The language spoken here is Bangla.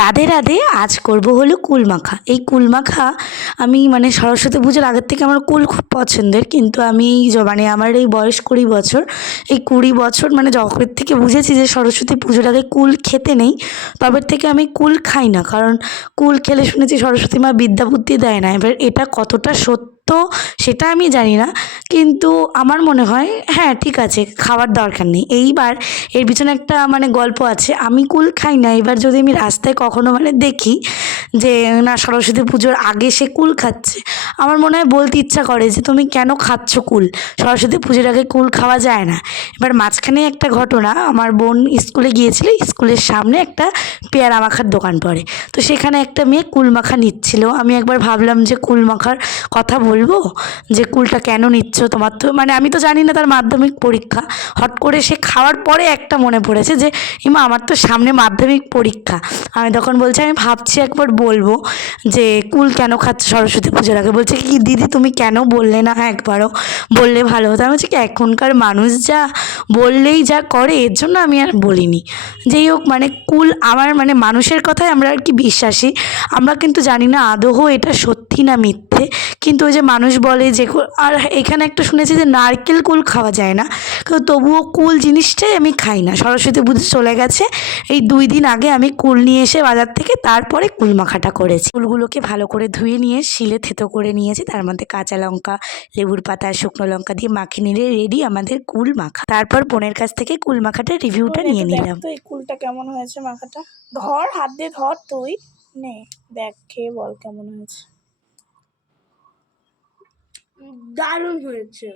রাধে রাধে, আজ করব হলো কুল মাখা এই কুল মাখা আমি মানে সরস্বতী পুজোর আগের থেকে আমার কুল খুব পছন্দের, কিন্তু আমি মানে আমার এই বয়স কুড়ি বছর, এই কুড়ি বছর মানে যখন থেকে বুঝেছি যে সরস্বতী পুজোর আগে কুল খেতে নেই তবে থেকে আমি কুল খাই না, কারণ কুল খেলে শুনেছি সরস্বতী মা বিদ্যা বুদ্ধি দেয় না। এবার এটা কতটা সত্য সেটা আমি জানি না। কিন্তু আমার মনে হয় হ্যাঁ ঠিক আছে, খাওয়ার দরকার নেই। এইবার এর পিছনে একটা মানে গল্প আছে, আমি কুল খাই না। এবার যদি আমি রাস্তায় কখনো মানে দেখি যে, না, সরস্বতী পুজোর আগে সে কুল খাচ্ছে আমার মনে হয় বলতে ইচ্ছা করে যে তুমি কেন খাচ্ছ কুল? সরস্বতী পুজোর আগে কুল খাওয়া যায় না। এবার মাঝখানে একটা ঘটনা, আমার বোন স্কুলে গিয়েছিল, স্কুলের সামনে একটা পেয়ারা মাখার দোকান পড়ে। তো সেখানে একটা মেয়ে কুল মাখা নিচ্ছিল। আমি একবার ভাবলাম যে কুল মাখার কথা বলব? যে কুলটা কেন নিচ্ছ? তোমার তো মানে আমি তো জানি না তার মাধ্যমিক পরীক্ষা। হট করে সে খাওয়ার পরে একটা মনে পড়েছে যে, ইমা, আমার তো সামনে মাধ্যমিক পরীক্ষা। আমি তখন বলছি, আমি ভাবছি একবার বলব যে কুল কেন খাচ্ছে সরস্বতী পুজোর আগে? বলছে কি, দিদি, তুমি কেন বললে না একবারও? বললে ভালো হতো। আমি বলছি কি, এখনকার মানুষ যা বললেই যা করে, এর জন্য আমি আর বলিনি। যেই হোক মানে কুল আমার মানে মানুষের কথায় আমরা আর কি বিশ্বাসী। আমরা কিন্তু জানি না আদৌ এটা সত্যি না মিথ্যে। কিন্তু ওই যে মানুষ বলে যে আর এখানে একটা শুনেছি যে নারকেল কুল খাওয়া যায় না। কিন্তু তবুও কুল জিনিসটাই আমি খাই না। সরস্বতী পুজো চলে গেছে। এই দুই দিন আগে আমি কুল নিয়ে এসে বাজার থেকে তারপরে কুল মাখাটা করেছি। কুলগুলোকে ভালো করে ধুয়ে নিয়ে শিলে থেতো করে নিয়েছি। তার মধ্যে কাঁচা লঙ্কা লেবুর পাতা শুকনো লঙ্কা দিয়ে মাখিয়ে নিলে রেডি আমাদের কুল মাখা। তারপর বোনের কাছ থেকে কুল মাখাটার রিভিউটা নিয়ে নিলাম। তো এই কুলটা কেমন হয়েছে মাখাটা? ধর হাত দিয়ে ধর তুই। নে দেখ খেয়ে বল কেমন হয়েছে। দারুণ হয়েছে।